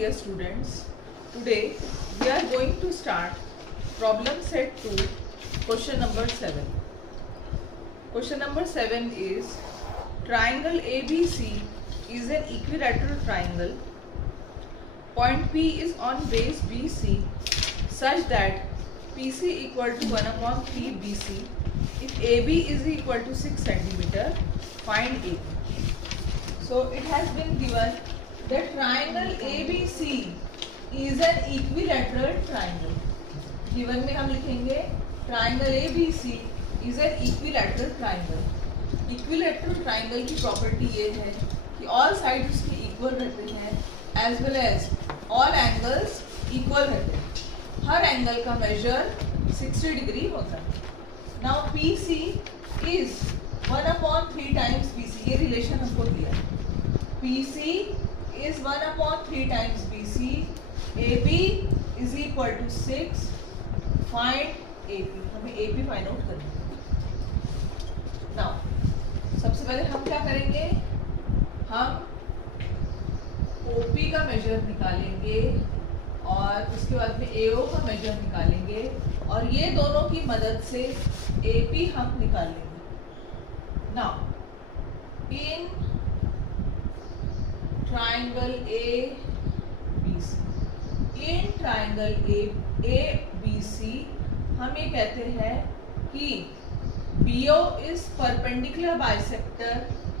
dear students, today we are going to start problem set 2, question number 7. Question number 7 is triangle ABC is an equilateral triangle. Point P is on base BC such that PC equal to 1 upon 3 BC. If AB is equal to 6 centimeter, find AB. So it has been given that triangle ABC is an equilateral triangle. Given में हम लिखेंगे triangle ABC is an equilateral triangle. Equilateral triangle की property ये है कि all sides उसके equal रहते हैं as well as all angles equal रहते हैं. हर एंगल का मेजर 60 डिग्री होता है. Now PC is 1 upon 3 times BC. ये रिलेशन हमको दिया है. PC is 1 upon 3 times BC. AB is equal to 6. Find AP. हमें AP फाइंड आउट करना है. Now सबसे पहले हम क्या करेंगे, हम OP का मेजर निकालेंगे और उसके बाद में AO का मेजर निकालेंगे और ये दोनों की मदद से AP हम निकालेंगे. Now in triangle ABC, in triangle ABC हम ये कहते हैं कि BO is perpendicular bisector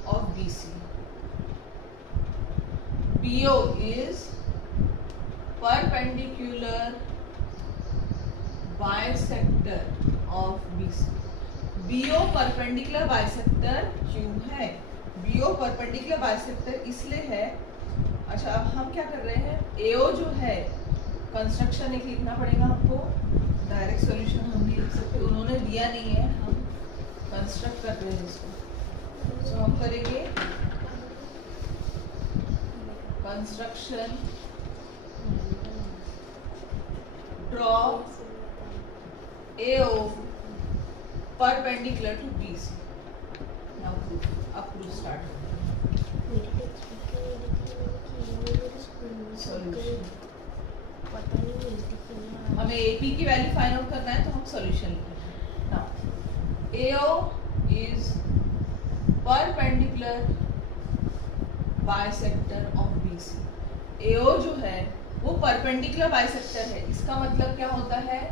of BC. BO is perpendicular bisector of BC. BO perpendicular bisector क्यों है? BO परपेंडिकुलर बाइसेक्टर इसलिए है. अच्छा, अब हम क्या कर रहे हैं, AO जो है कंस्ट्रक्शन एक लिखना पड़ेगा हमको. डायरेक्ट सॉल्यूशन हम नहीं लिख सकते, उन्होंने दिया नहीं है, हम कंस्ट्रक्ट कर रहे हैं इसको. तो हम करेंगे construction, draw AO perpendicular to BC. Now proof start. Solution हमें AP की वैल्यू फाइंड आउट करना है तो हम सॉल्यूशन लिखेंगे. Now AO is perpendicular bisector of BC. AO जो है वो परपेंडिकुलर बाइसेक्टर है. इसका मतलब क्या होता है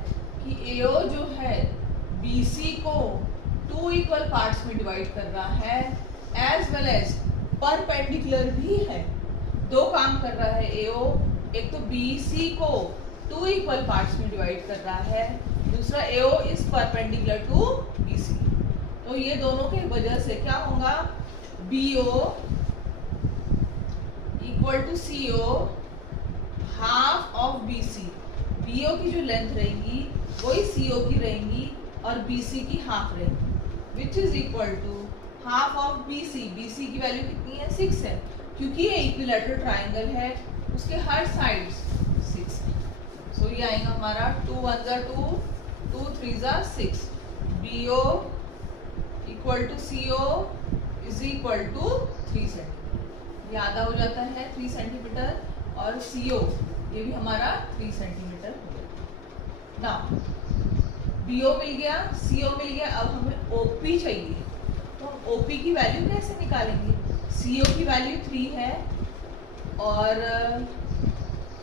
कि AO जो है BC को 2 इक्वल पार्ट्स में डिवाइड कर रहा है एज वेल एज परपेंडिकुलर भी है. दो काम कर रहा है AO. एक तो BC को 2 इक्वल पार्ट्स में डिवाइड कर रहा है, दूसरा AO is perpendicular to BC. तो ये दोनों के वजह से क्या होगा, BO equal to CO half of BC. BO की जो लेंथ रहेगी वही CO की रहेगी और BC की हाफ रहेगी, which is equal to half of BC. BC की वैल्यू कितनी है, 6 है. क्योंकि ये इक्विलैटरल ट्राइंगल है उसके हर साइड्स 6 है. सो ये आएगा हमारा 2 1 जा 2, 2 3 जा 6. BO equal to CO is equal to 3 centimetre. ये आधा हो जाता है 3 सेंटीमीटर और CO ये भी हमारा 3 सेंटीमीटर हो गया. नाउ BO मिल गया, CO मिल गया. अब हमें OP चाहिए, तो हम OP की वैल्यू कैसे निकालेंगे. CO की वैल्यू 3 है और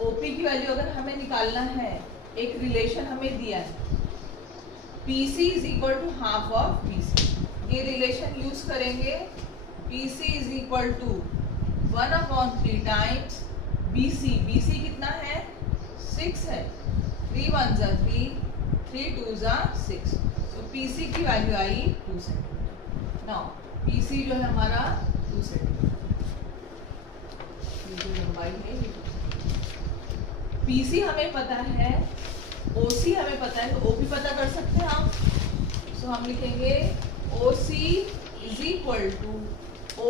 OP की वैल्यू अगर हमें निकालना है, एक रिलेशन हमें दिया है PC is equal to half of BC. ये रिलेशन यूज करेंगे. PC is equal to 1 upon 3 times BC. BC कितना है, 6 है. 3 1 जा 3, 3 2 जा 6. तो PC की वैल्यू आई 2 सेंटीमीटर. नाउ PC जो है हमारा 2 सेंटीमीटर. ये जो लंबाई है ये PC हमें पता है, OC हमें पता है, तो OP पता कर सकते हैं हम. सो हम लिखेंगे OC is equal to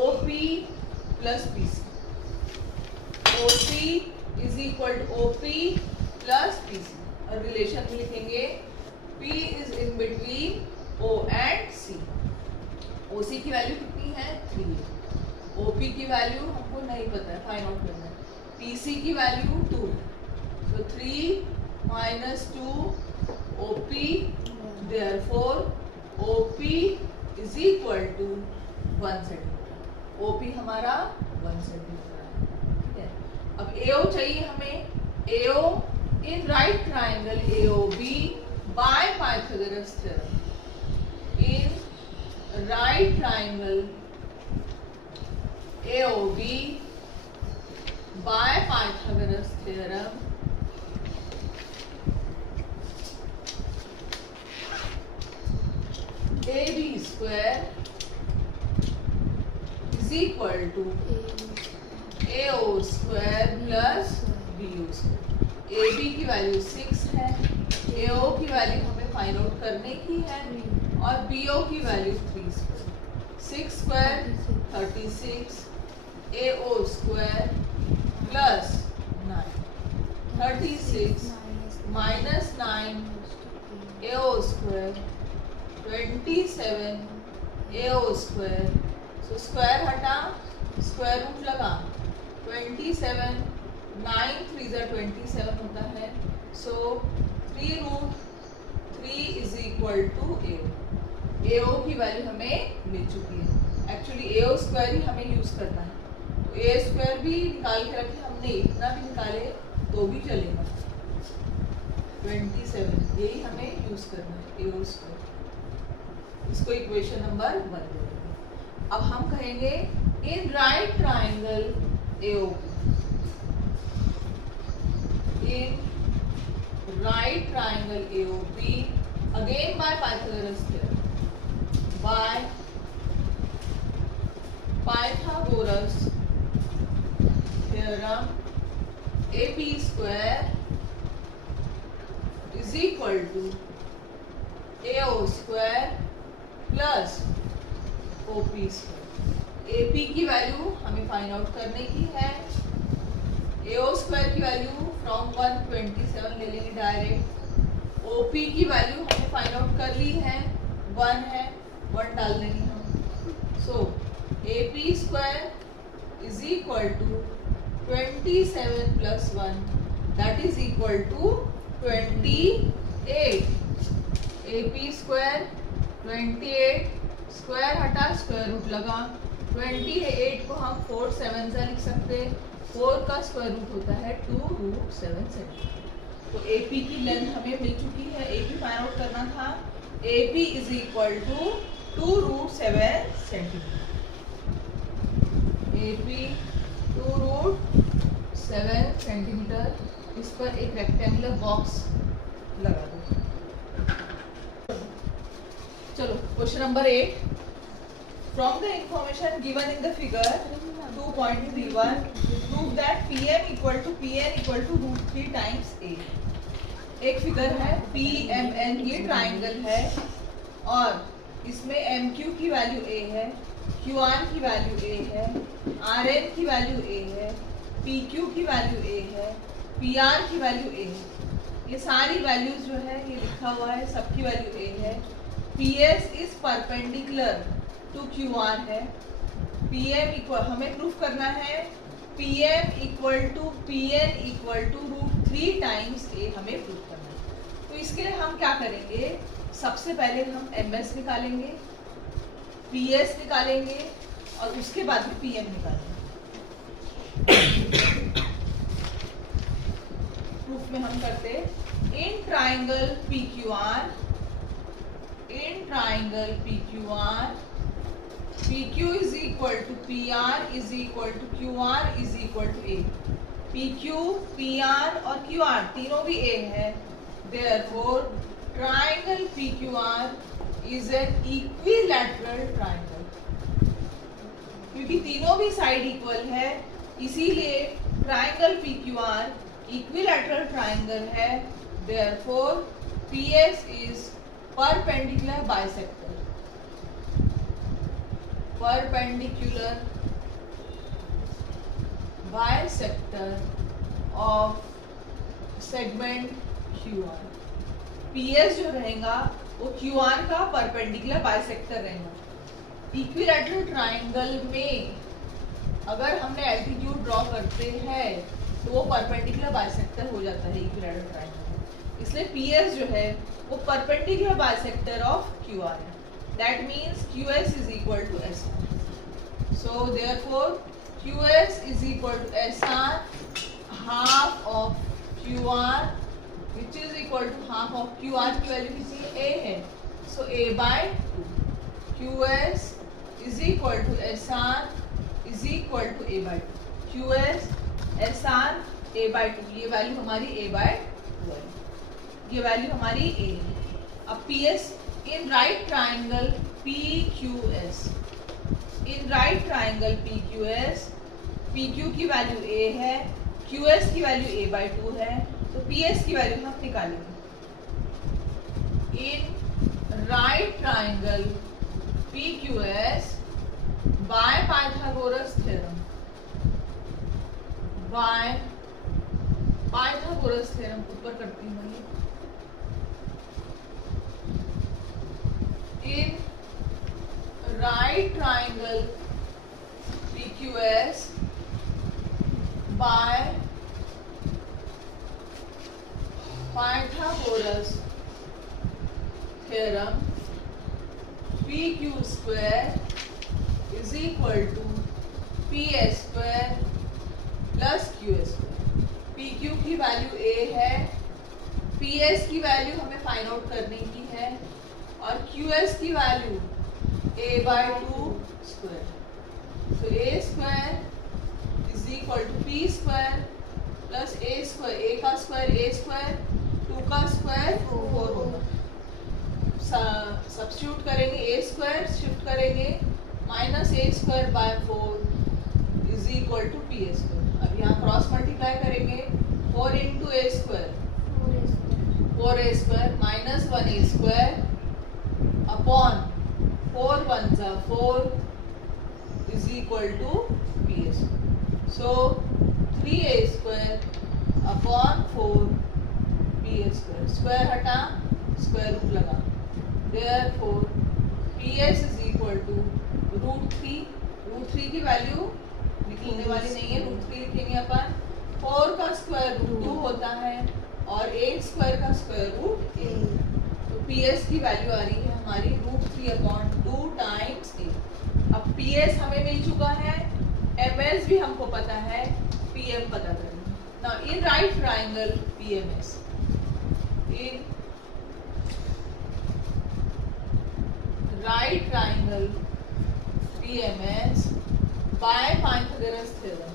OP plus PC. OC is equal to OP plus PC और रिलेशन में लिखेंगे P is in between O and C. OC की वैल्यू कितनी है, 3. OP की वैल्यू हमको नहीं पता है, फाइंड आउट करना है. PC की value 2, so 3 minus 2 OP, therefore OP is equal to 1 centimetre. OP हमारा 1 सेंटीमीटर है. ठीक है. अब AO चाहिए हमें. AO in right triangle AOB by Pythagoras theorem. In right triangle AOB by Pythagoras theorem, AB square is equal to AO square plus BO square. AB की value 6 है, AO की वैल्यू हमें फाइंड आउट करने की है और BO की value 3 square. 6 square 36, AO square plus 9, 36 minus 9 AO square 27 AO square. So square हटा, स्क्वायर रूट लगा. 27 9 3 27 होता है. So 3 root 3 is equal to AO. AO की वैल्यू हमें मिल चुकी है. एक्चुअली AO स्क्वायर ही हमें यूज करना है. तो A स्क्वायर भी निकाल के रखे हमने, इतना भी निकाले तो भी चलेगा. 27 यही हमें यूज करना है AO स्क्वायर. इसको इक्वेशन नंबर 1 दे देंगे. अब हम कहेंगे इन right triangle AOB, in right triangle AOB again by Pythagoras theorem, by Pythagoras theorem AB square is equal to AO square plus OP square. AP की वैल्यू हमें find out करने की है. AO स्क्वायर की वैल्यू फ्रॉम 127 ले लेंगे direct. OP की value हमने फाइंड आउट कर ली है, 1 है, 1 डाल देंगे हम. So AP square is equal to 27 plus 1 that is equal to 28. AP square 28, square हटा, स्क्वायर रूट लगा. 28 को हम 4 7 से लिख सकते हैं. 4 का स्क्वायर रूट होता है 2 रूट 7 सेंटीमीटर. तो AP की लेंथ हमें मिल चुकी है. AP फाइंड आउट करना था. AP is equal to 2 root 7 centimetre. AP 2 root 7 centimetre. इस पर एक रेक्टेंगुलर बॉक्स लगा दो. चलो question number 8. From the information given in the figure 2.31, prove that PM equal to PN equal to root 3 times A. एक figure है, PMN ये triangle है और इसमें MQ की वैल्यू A है, QR की वैल्यू A है, RN की वैल्यू A है, PQ की वैल्यू A है, PR की वैल्यू A है. ये सारी वैल्यूज जो है ये लिखा हुआ है, सबकी वैल्यू A है. PS is perpendicular to QR है. PM इक्वल, हमें प्रूफ करना है PM equal to PN equal to root 3 times A हमें प्रूफ करना है. तो इसके लिए हम क्या करेंगे, सबसे पहले हम MS निकालेंगे, PS निकालेंगे और उसके बाद में PM निकालेंगे. प्रूफ में हम करते in triangle PQR, in triangle PQR, PQ is equal to PR is equal to QR is equal to A. PQ, PR और QR तीनों भी A है. Therefore, triangle PQR is an equilateral triangle. क्योंकि तीनों भी साइड इक्वल है, इसीलिए triangle PQR equilateral triangle है. Therefore, PS is perpendicular bisector. Perpendicular bisector of segment QR. PS जो रहेगा वो QR का परपेंडिकुलर बाइसेक्टर रहेगा. इक्विलैटरल ट्राइंगल में अगर हमने एल्टीट्यूड ड्रॉ करते हैं तो वो परपेंडिकुलर बाइसेक्टर हो जाता है इक्विलैटरल ट्रायंगल। इसलिए पीएस जो है वो परपेंडिकुलर बाइसेक्टर ऑफ क्यूआर है। That means QS is equal to SR. So therefore QS is equal to SR half of QR which is equal to half of QR की value कितनी है? A है, so A by 2 QS is equal to SR is equal to A by 2 QS SR A by 2 ये value हमारी A by 2 है, ये value हमारी A है। अब PS in right triangle PQS, in right triangle PQS PQ की value A है, QS की वैल्यू A by 2 है, तो PS की वैल्यू हम निकालेंगे। In right triangle PQS by Pythagoras theorem, by Pythagoras theorem ऊपर करती हूँ ये। In right triangle PQS by Pythagoras theorem PQ square is equal to PS square plus QS square। PQ की वैल्यू A है, PS की value हमें find out करने की है और QS की value A by 2 square। So A square is equal to P square plus A square, A का स्क्वायर A स्क्वायर, 2 का स्क्वायर 4 होगा। सब्स्टिट्यूट करेंगे, A स्क्वायर शिफ्ट करेंगे minus A square by 4 is equal to P A square. अब यहाँ cross multiply करेंगे, 4 into A square 4a square minus 1a square upon 4 1 जा 4 is equal to P A square. So 3a square upon 4 P A square, square हटा square root लगा, therefore PS is equal to root three की value निकलने वाली नहीं है, root 3 लिखेंगे अपन। 4 का स्क्वायर रूट 2 होता है और 8 स्क्वायर का स्क्वायर रूट 8, तो PS की वैल्यू आ रही है हमारी रूट 3 अपॉन 2 टाइम्स 8। अब PS हमें मिल चुका है, MS भी हमको पता है, PM पता करेंगे। Now in right triangle PMS, in right triangle PMS bye Pythagoras theorem,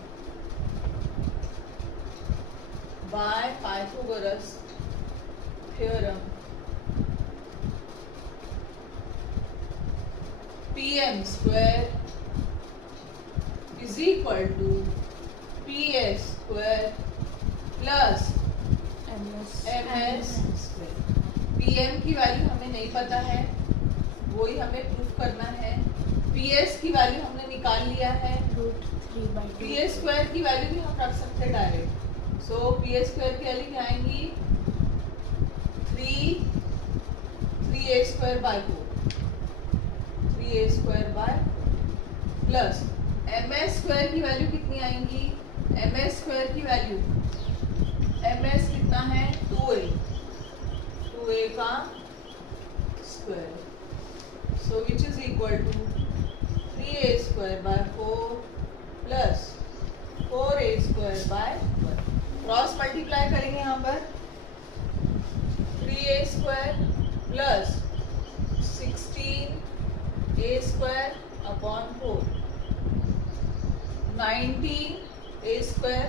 by Pythagoras theorem PM square is equal to PS square plus MS square। PM की वैल्यू हमें नहीं पता है, वही हमें प्रूफ करना है। PS की वैल्यू हमने निकाल लिया है, PS स्क्वायर की वैल्यू भी हम रख सकते हैं डायरेक्ट। सो PS स्क्वायर की वैल्यू क्या आएंगी 3a square by 4, 3a square by plus MS square की वैल्यू कितनी आएंगी, MS स्क्वायर की वैल्यू MS कितना है 2a का square, so which is equal to 3a square by 4 plus 4a square by 1। Cross multiply करेंगे यहाँ पर 3a square plus 16a square upon 4, 19a square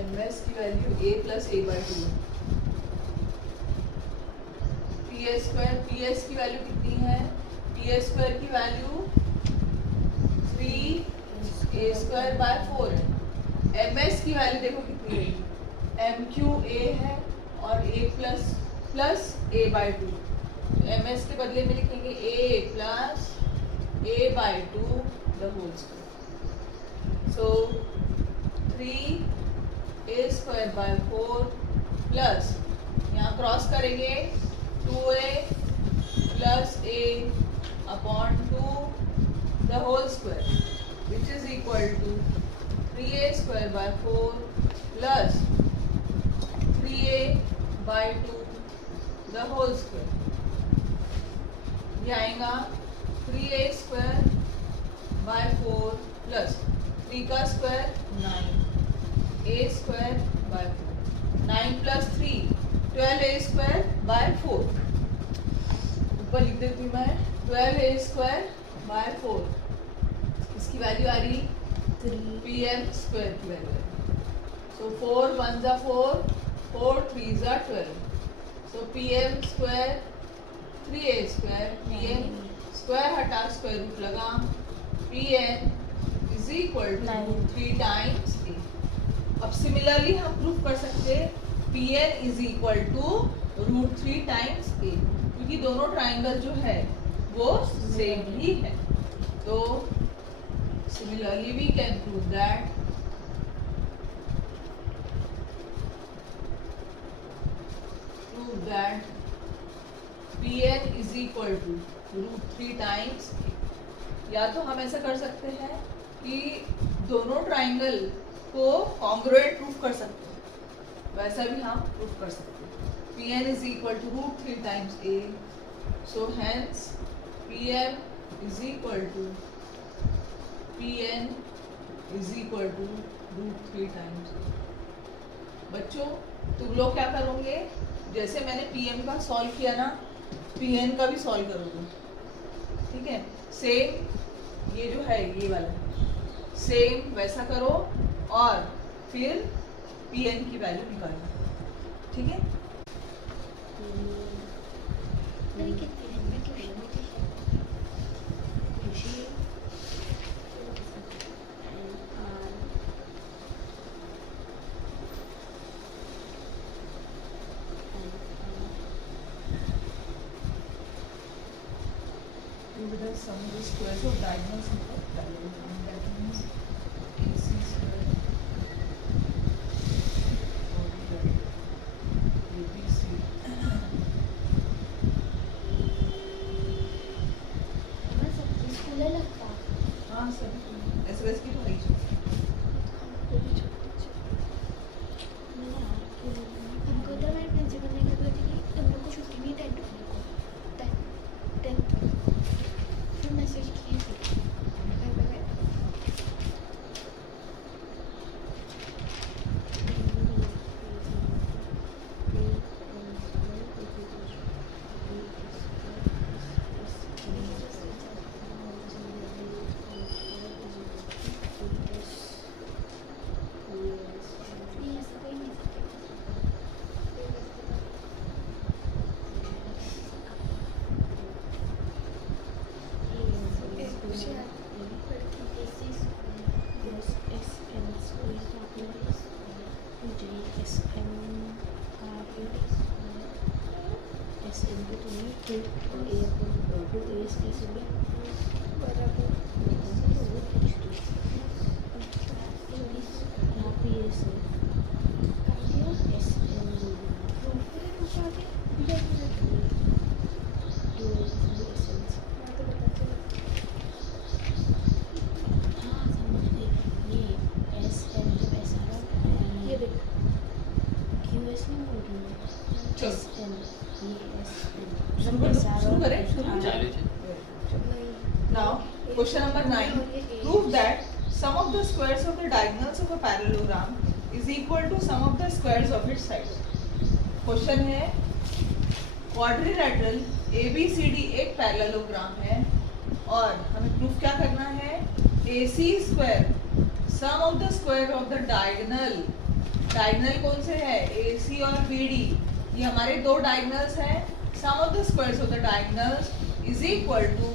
MS की value a plus a by 2, PS square, PS की value कितनी है, PS square की value 3a square by 4 है। MS की वैल्यू देखो कितनी है, MQA है और a प्लस a बाई 2, तो MS के बदले में लिखेंगे a plus a by 2 the whole square. So 3a² plus यहाँ क्रॉस करेंगे 2a plus a upon 2 the whole square which is equal to 3a² plus 3a/2 the whole square. ये आएगा 3a² plus 3 का square 9 a² 9 plus 3 12a² ऊपर लिख देती हूँ मैं 12a² इसकी वैल्यू आ रही 3 pm² की वैल्यू है। सो 4 1 जा 4 4 3 जा 12 so pm² 3a² pm square हटा स्क्वायर रूट लगा pn is equal to 3 times a। अब सिमिलरली हम प्रूफ कर सकते हैं pn is equal to √3 times a क्योंकि दोनों ट्राइंगल जो है वो सेम ही है। तो similarly we can prove that pn is equal to √3 times a। या तो हम ऐसा कर सकते हैं कि दोनों ट्राइंगल को कॉन्ग्रुएंट प्रूफ कर सकते हैं, वैसा भी हम प्रूफ कर सकते हैं। pn is equal to √3 times a, so hence pn is equal to √3 times a। बच्चों तुम लोग क्या करोगे, जैसे मैंने pm का सॉल्व किया ना pn का भी सॉल्व करोगे, ठीक है। सेम ये जो है ये वाला सेम वैसा करो और फिर pn की वैल्यू निकालना, ठीक है। Sum of the squares of diagonals of the parallelogram. That means AC² ABC। हाँ सर ऐसे वैसे की तो नहीं Now, question number 9. Prove that sum of the squares of the diagonals of a parallelogram is equal to sum of the squares of its sides. Question है quadrilateral ABCD एक parallelogram है और हमें प्रूफ क्या करना है, AC square sum of the square of the diagonal. Diagonal कौन से है, AC और BD, ये हमारे दो डायगोनल्स हैं। Sum of the squares of the diagonals is equal to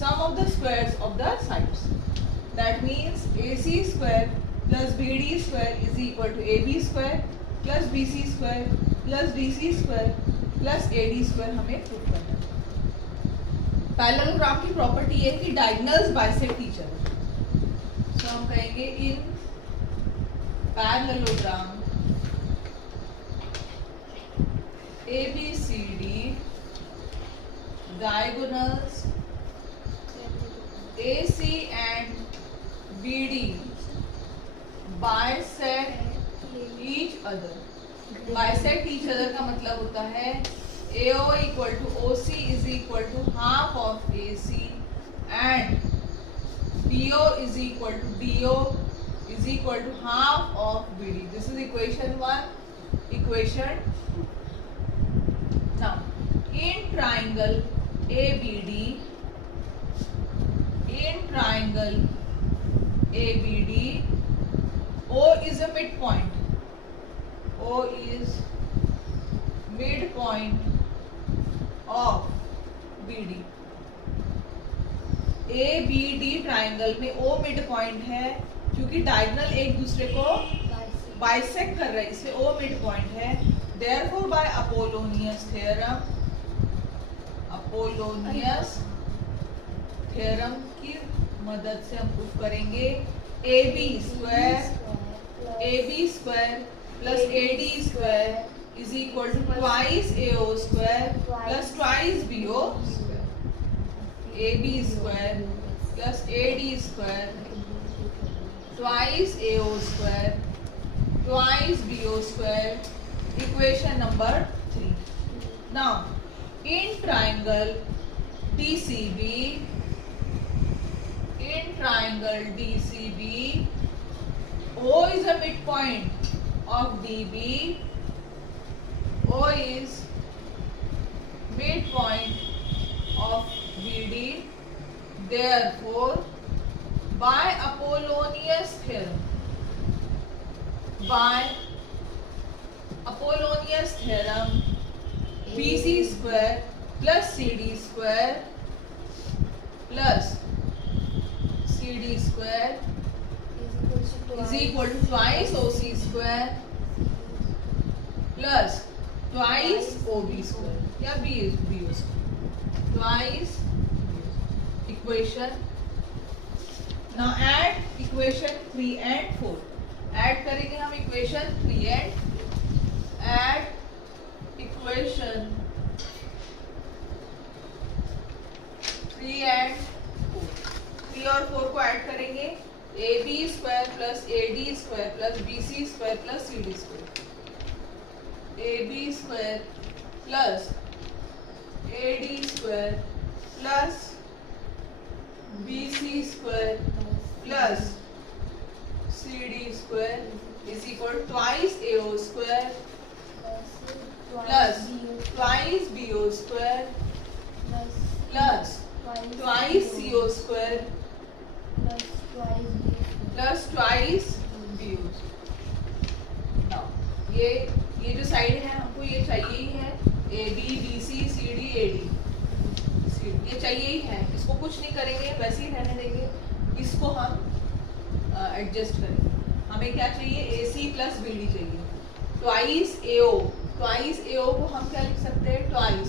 sum of the squares of the sides. That means AC square plus BD square is equal to AB square plus BC square plus DC square plus AD square हमें prove करना है। Parallelogram की property है कि diagonals bisect each other. तो हम कहेंगे इन parallelogram ABCD diagonals AC and BD bisect each other. Bisect each other का मतलब होता है AO equal to OC is equal to half of AC and BO is equal to DO is equal to half of BD. This is equation 1. Equation 2. Now, in triangle ABD, O is a midpoint. O is midpoint of BD. ABD triangle में O mid point है क्योंकि diagonal एक दूसरे को bisect कर रहे हैं, इसलिए O मिड पॉइंट है. Therefore, by Apollonius theorem की मदद से हम प्रूफ करेंगे AB square plus AD square is equal to twice AO square plus twice BO square. AB square plus AD square twice AO square twice BO square. Equation number 3. Now, in triangle DCB, O is a midpoint of DB. O is midpoint of BD. Therefore, by Apollonius theorem, BC square plus CD square plus CD square is equal to twice OC square plus twice OB square या BO square twice equation. Now add equation 3 and 4. Add करेंगे हम equation 3 and add equation 3 and 4. 3 और 4 को add करेंगे AB square plus AD square plus BC square plus CD square. AB square plus AD square plus BC square plus CD square is equal twice AO square plus twice BO square plus twice CO square plus twice BO. Now ये जो side है हमको ये चाहिए ही है AB BC CD AD. ये चाहिए ही है, इसको कुछ नहीं करेंगे, वैसे ही रहने देंगे. इसको हम एडजस्ट करेंगे. हमें क्या चाहिए? AC प्लस BD चाहिए. ट्वाइस AO को हम क्या लिख सकते हैं? ट्वाइस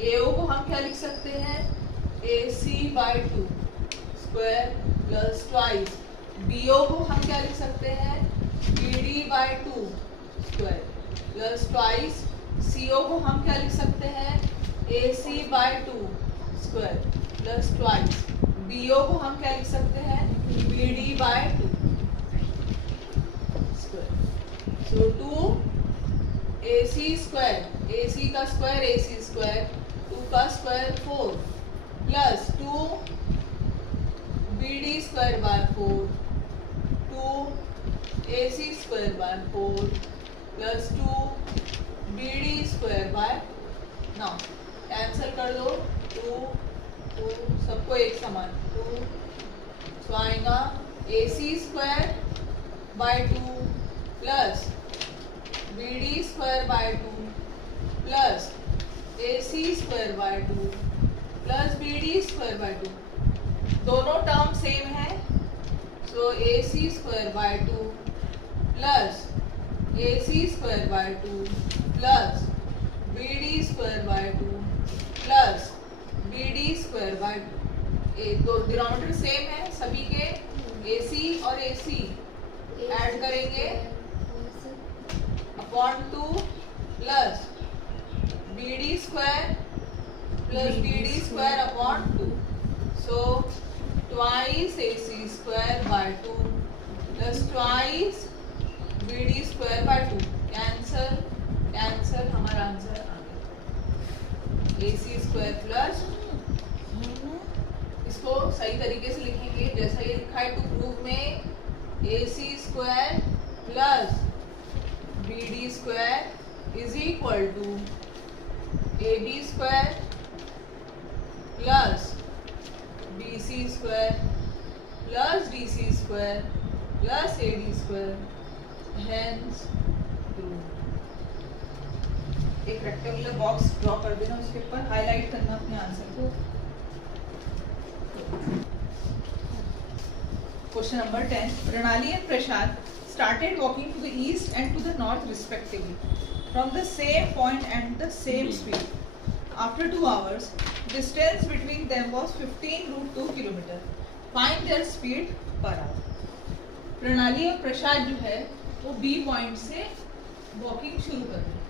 AO को हम क्या लिख सकते हैं? AC by 2 square plus twice BO को हम क्या लिख सकते हैं? BD by 2 square plus twice CO को हम क्या लिख सकते हैं? AC by 2 square plus twice BO को हम क्या लिख सकते हैं? BD by 2 square. So 2 AC square, AC का स्क्वायर AC स्क्वायर, 2 का square 4 plus 2 BD square by 4 2 AC square by 4 plus 2 BD square by. Now cancel कर दो. 2 सबको एक समान 2 तो आएगा AC square by 2 plus BD square by 2 plus AC square by 2 plus BD square by 2. दोनों term same है, सो AC square by 2 plus AC square by 2 plus BD square by 2 plus BD square by 2. दो denominator same है सभी के. AC और AC add करेंगे upon 2 plus BD square plus BD square upon 2. So twice AC square by 2 plus twice BD square by 2. Cancel cancel, हमारा answer आ गया AC square plus, इसको सही तरीके से लिखेंगे जैसा ये लिखा है टू प्रूव में, AC square plus BD square is equal to AB square plus BC square plus DC square plus AD square. Hence एक रेक्टेंगुलर बॉक्स ड्रॉ कर देना, उसके ऊपर हाईलाइट करना अपने आंसर को. Question number 10. Pranali and Prashad started walking to the east and to the north respectively from the same point and the same speed. After 2 hours, distance between them was 15√2 km. Find their speed per hour. प्रणाली और प्रसाद जो है वो B point से walking शुरू कर रहे हैं.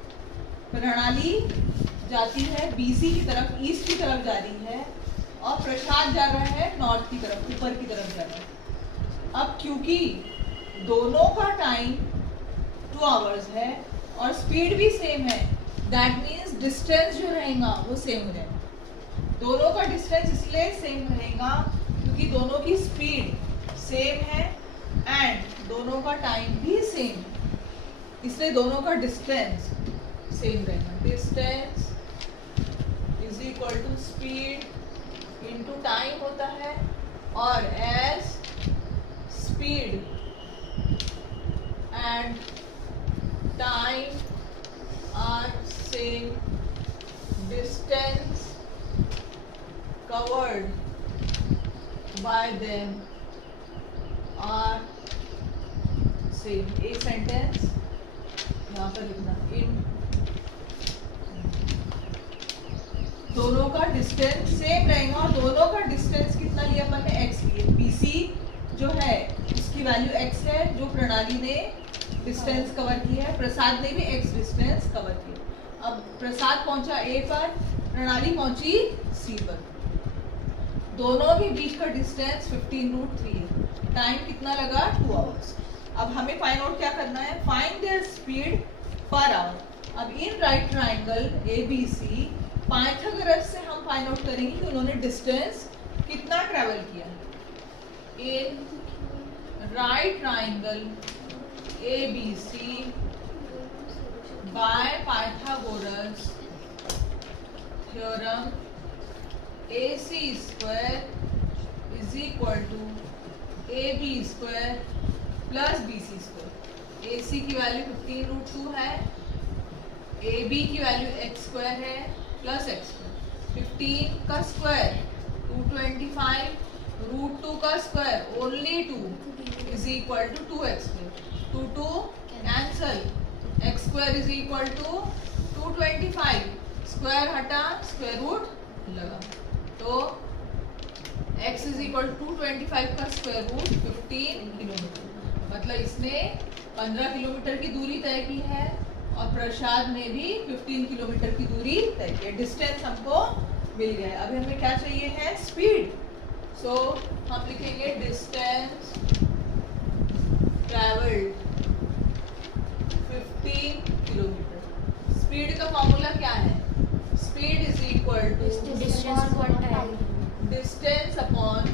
प्रणाली जाती है बीसी की तरफ, ईस्ट की तरफ जा रही है, और प्रसाद जा रहा है नॉर्थ की तरफ, ऊपर की तरफ जा रहा है. अब क्योंकि दोनों का टाइम 2 आवर्स है और स्पीड भी सेम है, दैट मीन्स डिस्टेंस जो रहेगा वो सेम रहेगा. दोनों का डिस्टेंस इसलिए सेम रहेगा क्योंकि दोनों की स्पीड सेम है एंड दोनों का टाइम भी सेम है, इसलिए दोनों का डिस्टेंस सेम रहेगा. Distance is equal to speed into time होता है, और as speed and time are same, distance covered by them are same. एक सेंटेंस यहाँ पर लिखना, इन दोनों का डिस्टेंस सेम रहेगा, और दोनों का डिस्टेंस कितना लिया अपन ने, x लिए. BC जो है उसकी वैल्यू x है, जो प्रणाली ने डिस्टेंस कवर किया है, प्रसाद ने भी x डिस्टेंस कवर किया. अब प्रसाद पहुंचा A पर, प्रणाली पहुंची C पर. दोनों के बीच का डिस्टेंस 15√3 है. टाइम कितना लगा, 2 आवर्स. अब हमें फाइंड आउट क्या करना है, find their speed per hour. अब in right triangle ABC Pythagoras से हम फाइंड आउट करेंगे कि उन्होंने डिस्टेंस कितना ट्रेवल किया. In right triangle ABC by Pythagoras theorem AC square is equal to AB square plus BC square. AC की value 15√2 है, AB की वैल्यू x स्क्वायर है प्लस x स्क्वायर. 15 का स्क्वायर 225, √2 का square only 2 is equal to 2x square. 2 cancel, x square is equal to 225, square हटा square root लगा, तो x is equal to 225 का स्क्वायर रूट 15 किलोमीटर. मतलब इसने 15 किलोमीटर की दूरी तय की है और प्रसाद ने भी 15 किलोमीटर की दूरी तय की है. डिस्टेंस हमको मिल गया है. अभी हमें क्या चाहिए है, स्पीड. सो हम लिखेंगे डिस्टेंस ट्रैवल्ड 15 किलोमीटर. स्पीड का फॉर्मूला क्या है, speed is equal to distance upon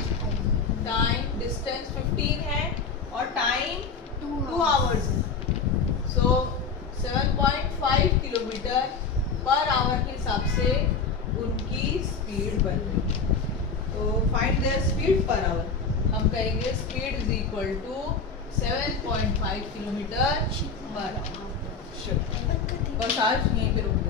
time. Distance 15 है और टाइम 2 आवर्स है, सो 7.5 किलोमीटर पर आवर के हिसाब से उनकी स्पीड बन रही है. तो find their speed per hour. हम कहेंगे speed is equal to 7.5 kilometre per hour. बस आज यहीं पे रुक